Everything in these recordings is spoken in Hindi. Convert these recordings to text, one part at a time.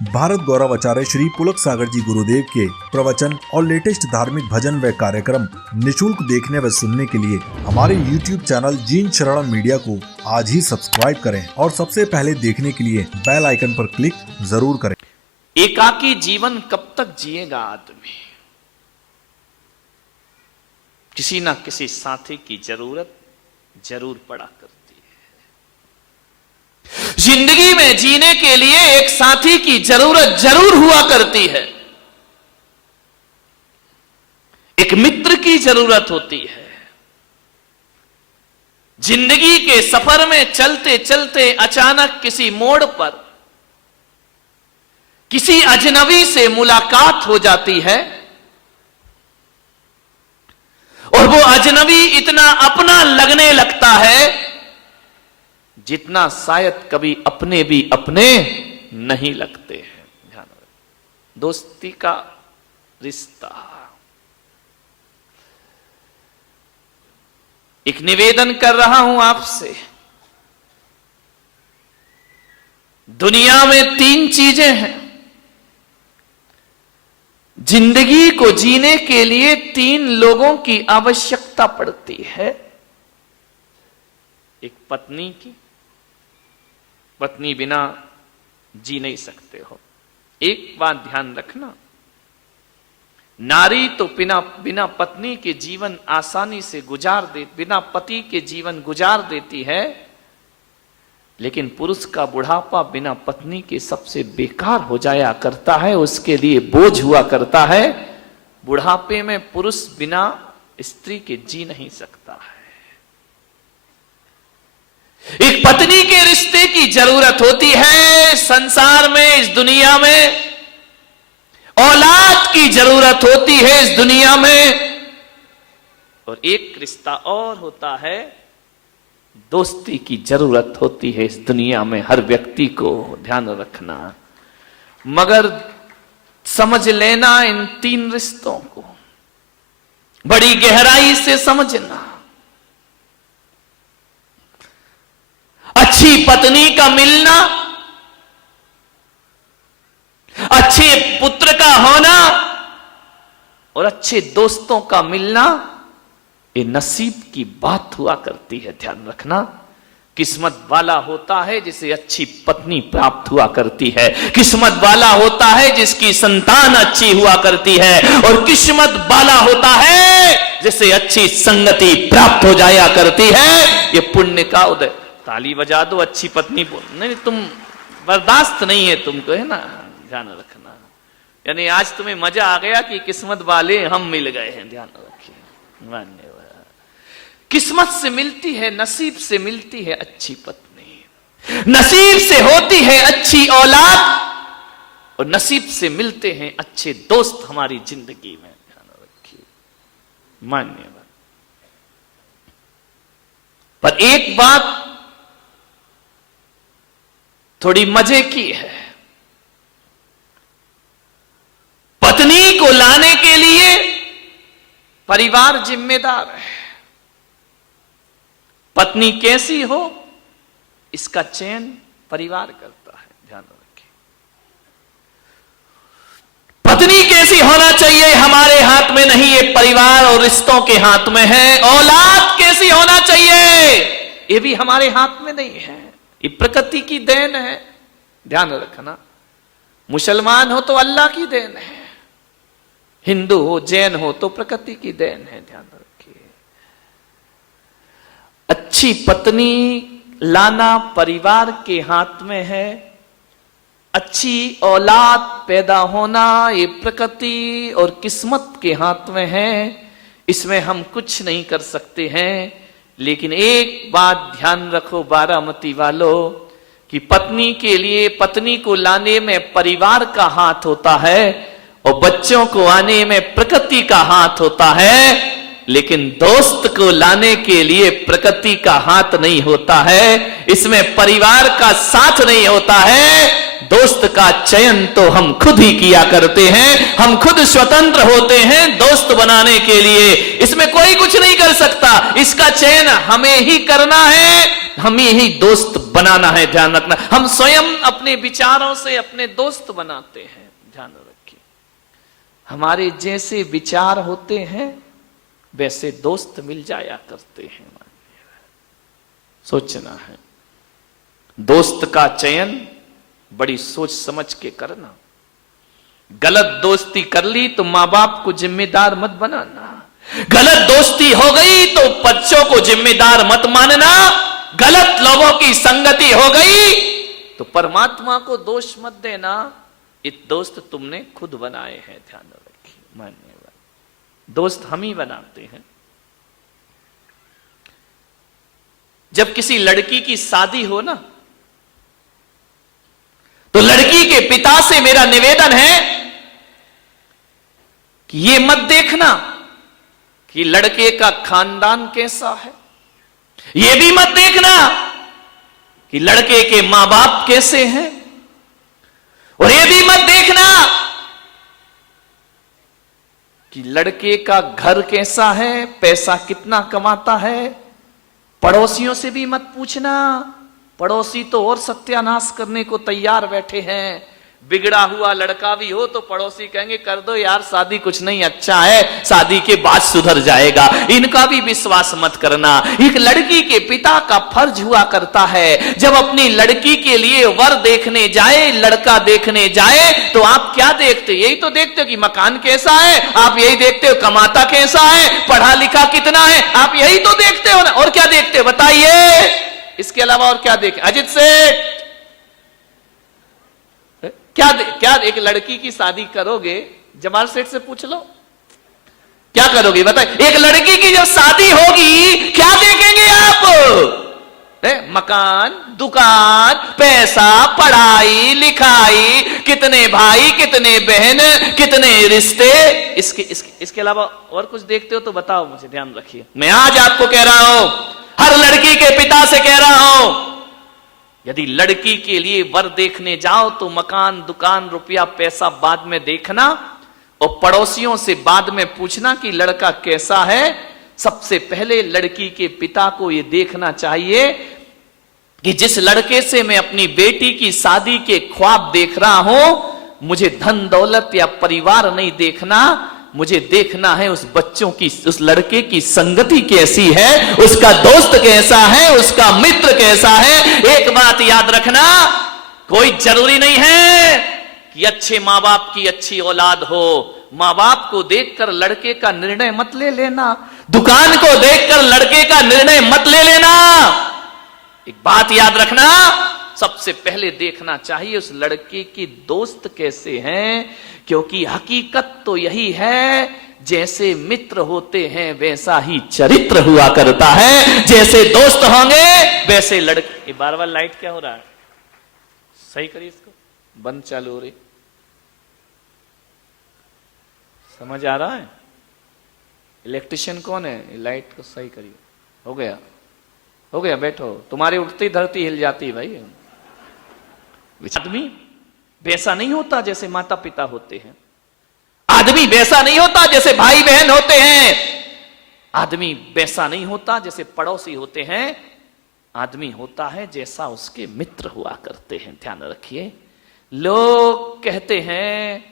भारत गौरव आचार्य श्री पुलक सागर जी गुरुदेव के प्रवचन और लेटेस्ट धार्मिक भजन व कार्यक्रम निशुल्क देखने व सुनने के लिए हमारे YouTube चैनल जीन शरणम मीडिया को आज ही सब्सक्राइब करें और सबसे पहले देखने के लिए बेल आइकन पर क्लिक जरूर करें। एकाकी जीवन कब तक जिएगा आदमी? किसी ना किसी साथी की जरूरत जरूर पड़ा करती है। जिंदगी में जीने के लिए एक साथी की जरूरत जरूर हुआ करती है। एक मित्र की जरूरत होती है। जिंदगी के सफर में चलते चलते अचानक किसी मोड़ पर किसी अजनबी से मुलाकात हो जाती है और वो अजनबी इतना अपना लगने लगता है जितना शायद कभी अपने भी अपने नहीं लगते हैं। ध्यान रखें, दोस्ती का रिश्ता। एक निवेदन कर रहा हूं आपसे। दुनिया में 3 चीजें हैं। जिंदगी को जीने के लिए 3 लोगों की आवश्यकता पड़ती है। एक पत्नी की, पत्नी बिना जी नहीं सकते हो। एक बात ध्यान रखना, नारी तो बिना पत्नी के जीवन आसानी से बिना पति के जीवन गुजार देती है, लेकिन पुरुष का बुढ़ापा बिना पत्नी के सबसे बेकार हो जाया करता है, उसके लिए बोझ हुआ करता है। बुढ़ापे में पुरुष बिना स्त्री के जी नहीं सकता है। एक पत्नी के रिश्ते की जरूरत होती है। संसार में, इस दुनिया में औलाद की जरूरत होती है इस दुनिया में। और एक रिश्ता और होता है, दोस्ती की जरूरत होती है इस दुनिया में हर व्यक्ति को। ध्यान रखना, मगर समझ लेना इन 3 रिश्तों को, बड़ी गहराई से समझना। अच्छी पत्नी का मिलना, अच्छे पुत्र का होना और अच्छे दोस्तों का मिलना, ये नसीब की बात हुआ करती है। ध्यान रखना, किस्मत वाला होता है जिसे अच्छी पत्नी प्राप्त हुआ करती है। किस्मत वाला होता है जिसकी संतान अच्छी हुआ करती है। और किस्मत वाला होता है जिसे अच्छी संगति प्राप्त हो जाया करती है। ये पुण्य का उदय। ताली बजा दो, अच्छी पत्नी बोल। नहीं, तुम बर्दाश्त नहीं है तुमको, है ना? ध्यान रखना, यानी आज तुम्हें मजा आ गया कि किस्मत वाले हम मिल गए हैं। ध्यान रखिए, धन्यवाद। किस्मत से मिलती है, नसीब से मिलती है अच्छी पत्नी, नसीब से होती है अच्छी औलाद और नसीब से मिलते हैं अच्छे दोस्त हमारी जिंदगी में। ध्यान रखिए, मान्यवाद। पर एक बात थोड़ी मजे की है। पत्नी को लाने के लिए परिवार जिम्मेदार है। पत्नी कैसी हो इसका चयन परिवार करता है। ध्यान रखें, पत्नी कैसी होना चाहिए हमारे हाथ में नहीं, ये परिवार और रिश्तों के हाथ में है। औलाद कैसी होना चाहिए ये भी हमारे हाथ में नहीं है, ये प्रकृति की देन है। ध्यान रखना, मुसलमान हो तो अल्लाह की देन है, हिंदू हो जैन हो तो प्रकृति की देन है। ध्यान रखिए, अच्छी पत्नी लाना परिवार के हाथ में है। अच्छी औलाद पैदा होना ये प्रकृति और किस्मत के हाथ में है। इसमें हम कुछ नहीं कर सकते हैं। लेकिन एक बात ध्यान रखो बारामती वालों, कि पत्नी के लिए, पत्नी को लाने में परिवार का हाथ होता है और बच्चों को आने में प्रकृति का हाथ होता है। लेकिन दोस्त को लाने के लिए प्रकृति का हाथ नहीं होता है, इसमें परिवार का साथ नहीं होता है। दोस्त दोस्त का चयन तो हम खुद ही किया करते हैं, हम खुद स्वतंत्र होते हैं दोस्त बनाने के लिए। इसमें कोई कुछ नहीं कर सकता, इसका चयन हमें ही करना है, हमें ही दोस्त बनाना है। ध्यान रखना, हम स्वयं अपने विचारों से अपने दोस्त बनाते हैं। ध्यान रखिए, हमारे जैसे विचार होते हैं वैसे दोस्त मिल जाया करते हैं। सोचना है, दोस्त का चयन बड़ी सोच समझ के करना। गलत दोस्ती कर ली तो मां बाप को जिम्मेदार मत बनाना, गलत दोस्ती हो गई तो बच्चों को जिम्मेदार मत मानना, गलत लोगों की संगति हो गई तो परमात्मा को दोष मत देना, ये दोस्त तुमने खुद बनाए हैं। ध्यान रखिए, मान्यवर, दोस्त हम ही बनाते हैं। जब किसी लड़की की शादी हो ना, तो लड़की के पिता से मेरा निवेदन है कि ये मत देखना कि लड़के का खानदान कैसा है, ये भी मत देखना कि लड़के के मां बाप कैसे हैं, और ये भी मत देखना कि लड़के का घर कैसा है, पैसा कितना कमाता है। पड़ोसियों से भी मत पूछना, पड़ोसी तो और सत्यानाश करने को तैयार बैठे हैं। बिगड़ा हुआ लड़का भी हो तो पड़ोसी कहेंगे कर दो यार शादी, कुछ नहीं अच्छा है, शादी के बाद सुधर जाएगा। इनका भी विश्वास मत करना। एक लड़की के पिता का फर्ज हुआ करता है, जब अपनी लड़की के लिए वर देखने जाए, लड़का देखने जाए, तो आप क्या देखते? यही तो देखते हो कि मकान कैसा है, आप यही देखते हो कमाता कैसा है, पढ़ा लिखा कितना है, आप यही तो देखते हो ना। और क्या देखते हो बताइए? इसके अलावा और क्या देखें? अजित सेठ क्या एक लड़की की शादी करोगे, जमाल सेठ से पूछ लो, क्या करोगे बताइए? एक लड़की की जब शादी होगी क्या देखेंगे आप? मकान, दुकान, पैसा, पढ़ाई लिखाई, कितने भाई, कितने बहन, कितने रिश्ते, इसके अलावा और कुछ देखते हो तो बताओ मुझे। ध्यान रखिए, मैं आज आपको कह रहा हूं, हर लड़की के पिता से कह रहा हूं, यदि लड़की के लिए वर देखने जाओ तो मकान, दुकान, रुपया, पैसा बाद में देखना, और पड़ोसियों से बाद में पूछना कि लड़का कैसा है। सबसे पहले लड़की के पिता को यह देखना चाहिए कि जिस लड़के से मैं अपनी बेटी की शादी के ख्वाब देख रहा हूं, मुझे धन दौलत या परिवार नहीं देखना, मुझे देखना है उस बच्चों की, उस लड़के की संगति कैसी है, उसका दोस्त कैसा है, उसका मित्र कैसा है। एक बात याद रखना, कोई जरूरी नहीं है कि अच्छे मां बाप की अच्छी औलाद हो। मां बाप को देखकर लड़के का निर्णय मत ले लेना, दुकान को देखकर लड़के का निर्णय मत ले लेना। एक बात याद रखना, सबसे पहले देखना चाहिए उस लड़के के दोस्त कैसे हैं, क्योंकि हकीकत तो यही है, जैसे मित्र होते हैं वैसा ही चरित्र हुआ करता है, जैसे दोस्त होंगे वैसे लड़के। बार बार लाइट क्या हो रहा है? सही करिए इसको, बंद चालू हो रही, समझ आ रहा है? इलेक्ट्रिशियन कौन है? लाइट को सही करिए। हो गया, हो गया, बैठो। तुम्हारे उठती धरती हिल जाती है भाई। आदमी वैसा नहीं होता जैसे माता पिता होते हैं, आदमी वैसा नहीं होता जैसे भाई बहन होते हैं, आदमी वैसा नहीं होता जैसे पड़ोसी होते हैं, आदमी होता है जैसा उसके मित्र हुआ करते हैं। ध्यान रखिए, लोग कहते हैं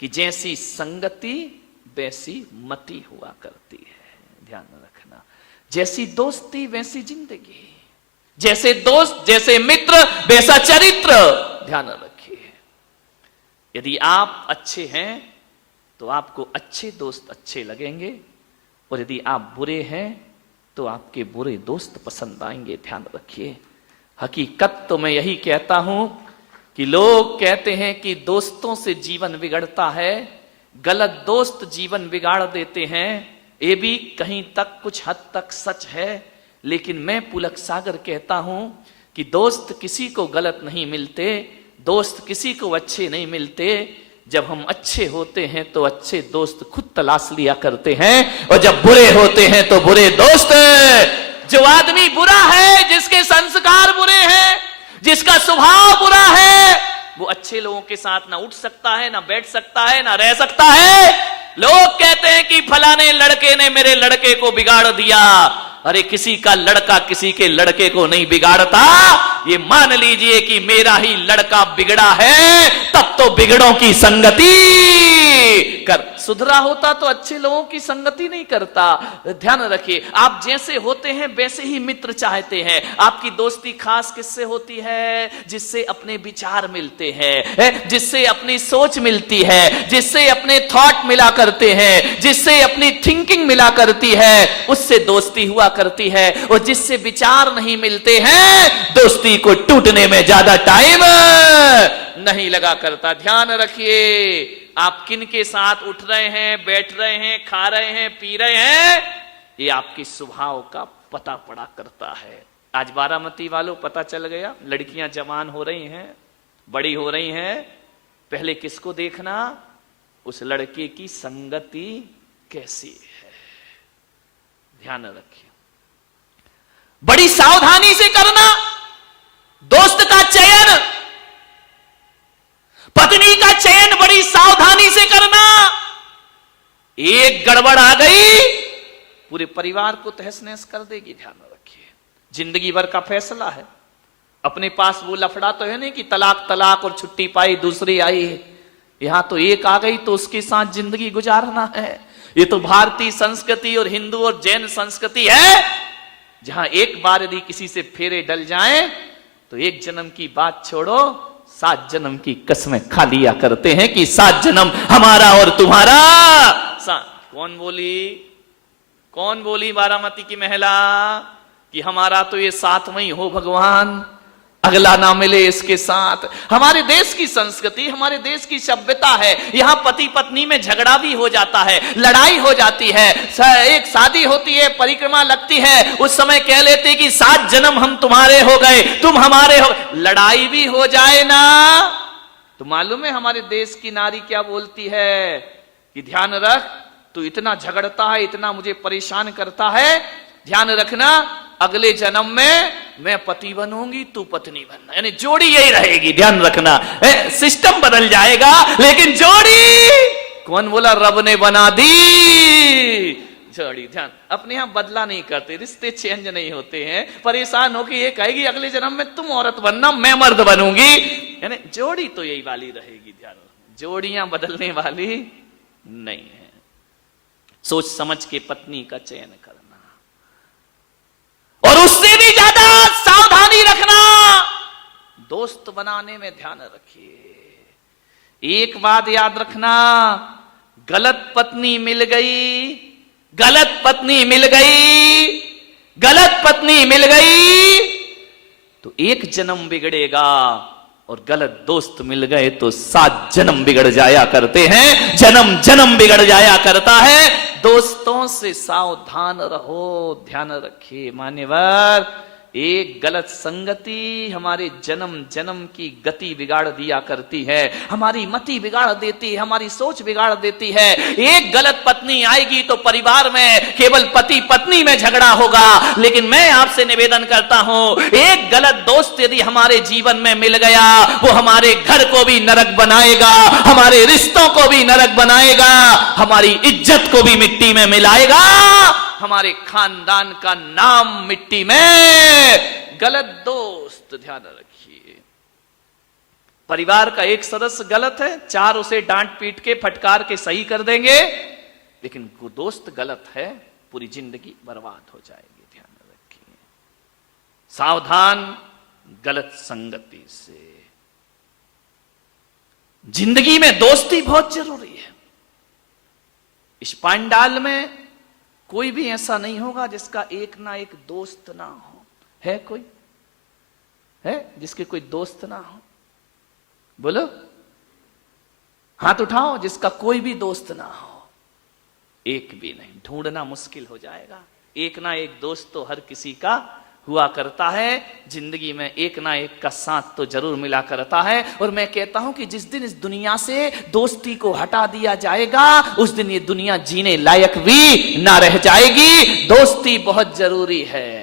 कि जैसी संगति वैसी मति हुआ करती है। ध्यान रखना, जैसी दोस्ती वैसी जिंदगी, जैसे दोस्त जैसे मित्र वैसा चरित्र। ध्यान रखिए, यदि आप अच्छे हैं तो आपको अच्छे दोस्त अच्छे लगेंगे, और यदि आप बुरे हैं तो आपके बुरे दोस्त पसंद आएंगे। ध्यान रखिए, हकीकत तो मैं यही कहता हूं कि लोग कहते हैं कि दोस्तों से जीवन बिगड़ता है, गलत दोस्त जीवन बिगाड़ देते हैं। ये भी कहीं तक कुछ हद तक सच है, लेकिन मैं पुलक सागर कहता हूं कि दोस्त किसी को गलत नहीं मिलते, दोस्त किसी को अच्छे नहीं मिलते। जब हम अच्छे होते हैं तो अच्छे दोस्त खुद तलाश लिया करते हैं, और जब बुरे होते हैं तो बुरे दोस्त। जो आदमी बुरा है, जिसके संस्कार बुरे हैं, जिसका स्वभाव बुरा है, अच्छे लोगों के साथ ना उठ सकता है, ना बैठ सकता है, ना रह सकता है। लोग कहते हैं कि फलाने लड़के ने मेरे लड़के को बिगाड़ दिया। अरे किसी का लड़का किसी के लड़के को नहीं बिगाड़ता। ये मान लीजिए कि मेरा ही लड़का बिगड़ा है, तब तो बिगड़ों की संगति कर। सुधरा होता तो अच्छे लोगों की संगति नहीं करता। ध्यान रखिए, आप जैसे होते हैं वैसे ही मित्र चाहते हैं। आपकी दोस्ती खास किससे होती है? जिससे अपने विचार मिलते हैं, जिससे अपनी सोच मिलती है, जिससे अपने थॉट मिला करते हैं, जिससे अपनी थिंकिंग मिला करती है, उससे दोस्ती हुआ करती है। और जिससे विचार नहीं मिलते हैं, दोस्ती को टूटने में ज्यादा टाइम नहीं लगा करता। ध्यान रखिए, आप किन के साथ उठ रहे हैं, बैठ रहे हैं, खा रहे हैं, पी रहे हैं, ये आपकी स्वभाव का पता पड़ा करता है। आज बारामती वालों पता चल गया, लड़कियां जवान हो रही हैं, बड़ी हो रही हैं। पहले किसको देखना? उस लड़के की संगति कैसी है। ध्यान रखिए, बड़ी सावधानी से करना दोस्त का चयन, पत्नी का चयन बड़ी सावधानी से करना। एक गड़बड़ आ गई, पूरे परिवार को तहस नहस कर देगी। ध्यान रखिए, जिंदगी भर का फैसला है। अपने पास वो लफड़ा तो है नहीं कि तलाक तलाक और छुट्टी पाई दूसरी आई है। यहां तो एक आ गई तो उसके साथ जिंदगी गुजारना है। ये तो भारतीय संस्कृति और हिंदू और जैन संस्कृति है, जहां एक बार यदि किसी से फेरे डल जाएं तो एक जन्म की बात छोड़ो, 7 जन्म की कसमें खा लिया करते हैं कि 7 जन्म हमारा और तुम्हारा। कौन बोली बारामती की महिला कि हमारा तो ये 7वां ही हो भगवान, अगला ना मिले इसके साथ। हमारे देश की संस्कृति, हमारे देश की सभ्यता है, यहां पति पत्नी में झगड़ा भी हो जाता है, लड़ाई हो जाती है। एक शादी होती है, परिक्रमा लगती है, उस समय कह लेते कि 7 जन्म हम तुम्हारे हो गए, तुम हमारे हो। लड़ाई भी हो जाए ना तो मालूम है हमारे देश की नारी क्या बोलती है कि ध्यान रख, तू इतना झगड़ता है, इतना मुझे परेशान करता है, ध्यान रखना अगले जन्म में मैं पति बनूंगी, तू पत्नी बनना। यानी जोड़ी यही रहेगी। ध्यान रखना, सिस्टम बदल जाएगा लेकिन जोड़ी कौन बोला? रब ने बना दी जोड़ी। ध्यान, अपने यहां बदला नहीं करते, रिश्ते चेंज नहीं होते हैं। परेशान होकर ये कहेगी अगले जन्म में तुम औरत बनना, मैं मर्द बनूंगी। यानी जोड़ी तो यही वाली रहेगी। ध्यान, जोड़ियां बदलने वाली नहीं है। सोच समझ के पत्नी का चयन करना और उससे भी ज्यादा सावधानी रखना दोस्त बनाने में। ध्यान रखिए, एक बात याद रखना, गलत पत्नी मिल गई, गलत पत्नी मिल गई, गलत पत्नी मिल गई तो 1 जन्म बिगड़ेगा, और गलत दोस्त मिल गए तो 7 जन्म बिगड़ जाया करते हैं, जन्म जन्म बिगड़ जाया करता है। दोस्तों से सावधान रहो। ध्यान रखिए मान्यवर, एक गलत संगति हमारे जन्म जन्म की गति बिगाड़ दिया करती है, हमारी मति बिगाड़ देती है, हमारी सोच बिगाड़ देती है। एक गलत पत्नी आएगी तो परिवार में केवल पति पत्नी में झगड़ा होगा। लेकिन मैं आपसे निवेदन करता हूं, एक गलत दोस्त यदि हमारे जीवन में मिल गया, वो हमारे घर को भी नरक बनाएगा, हमारे रिश्तों को भी नरक बनाएगा, हमारी इज्जत को भी मिट्टी में मिलाएगा, हमारे खानदान का नाम मिट्टी में। गलत दोस्त, ध्यान रखिए, परिवार का एक सदस्य गलत है, 4 उसे डांट पीट के फटकार के सही कर देंगे, लेकिन वो दोस्त गलत है, पूरी जिंदगी बर्बाद हो जाएगी। ध्यान रखिए, सावधान गलत संगति से। जिंदगी में दोस्ती बहुत जरूरी है। इस पांडाल में कोई भी ऐसा नहीं होगा जिसका एक ना एक दोस्त ना हो। है कोई? है जिसके कोई दोस्त ना हो? बोलो, हाथ उठाओ जिसका कोई भी दोस्त ना हो। एक भी नहीं, ढूंढना मुश्किल हो जाएगा। एक ना एक दोस्त तो हर किसी का हुआ करता है। जिंदगी में एक ना एक का साथ तो जरूर मिला करता है। और मैं कहता हूं कि जिस दिन इस दुनिया से दोस्ती को हटा दिया जाएगा, उस दिन ये दुनिया जीने लायक भी ना रह जाएगी। दोस्ती बहुत जरूरी है।